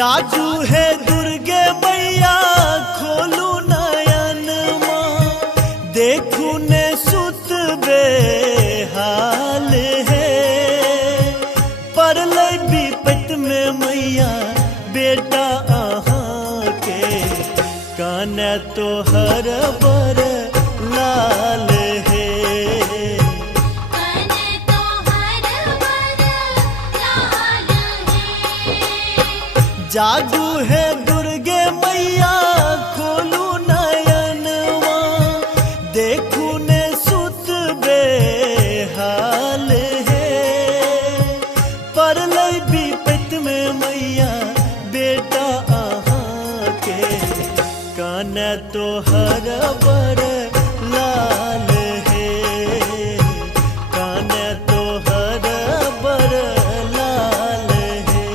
जादू है दुर्गे मैया खोलू नयन माँ देखू ने सुत बेहाल है परल विपत में मैया बेटा अहाँ के कान तो हर बर लाल है जादू है दुर्गे मैया खोलू नयन देखू ने सुत बेहाल है परल विपत में मैया बेटा अहाँ के कान तो हर बर लाल है कान तो हर बर लाल है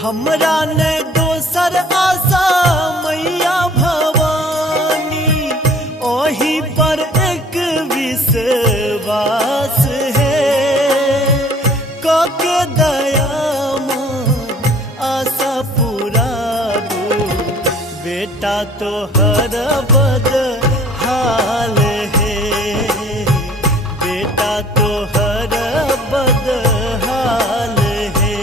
हमरा ने दोसर आशा मैया भवानी ओही पर एक विश्वास है काके दया माँ आशा पुराबू बेटा तो हर बद हाल है बेटा तो हर बद हाल है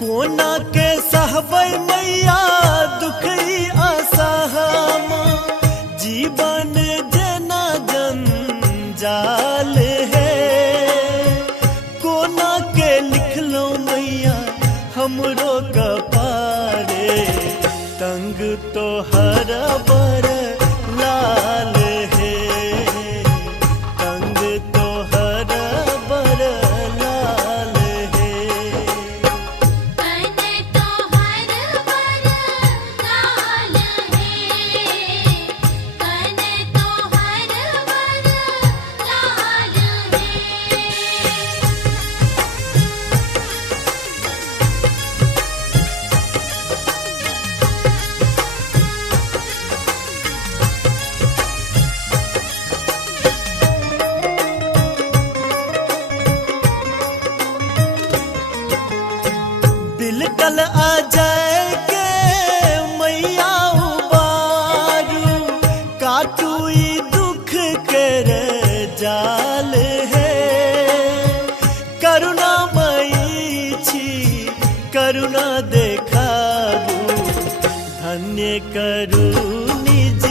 कोना के सहबै मैया दुखई असहमा जीवन जना जंजाल है कोना के लिखलो मैया हमरो कपारे तंग तो हर बर लाल है तंग तो हर बर लाल है बिलकल आ जाए के मैया उबारू काटू ई दुख कर जाल है करुणा मई छी करुणा देखाबू धन्य करू निज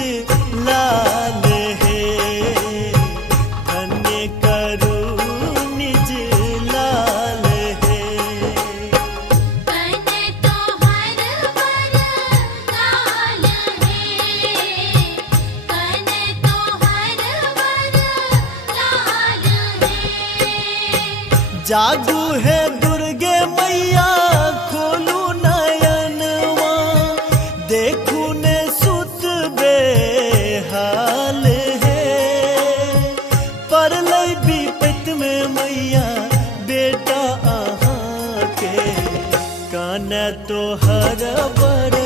लाल है धन्य करू निज लाल है जादू है दुर्गे मैया खोलू नयन देखू ने सुत बेहाल है परल विपत में मैया बेटा अहाँ के कान तो हर बर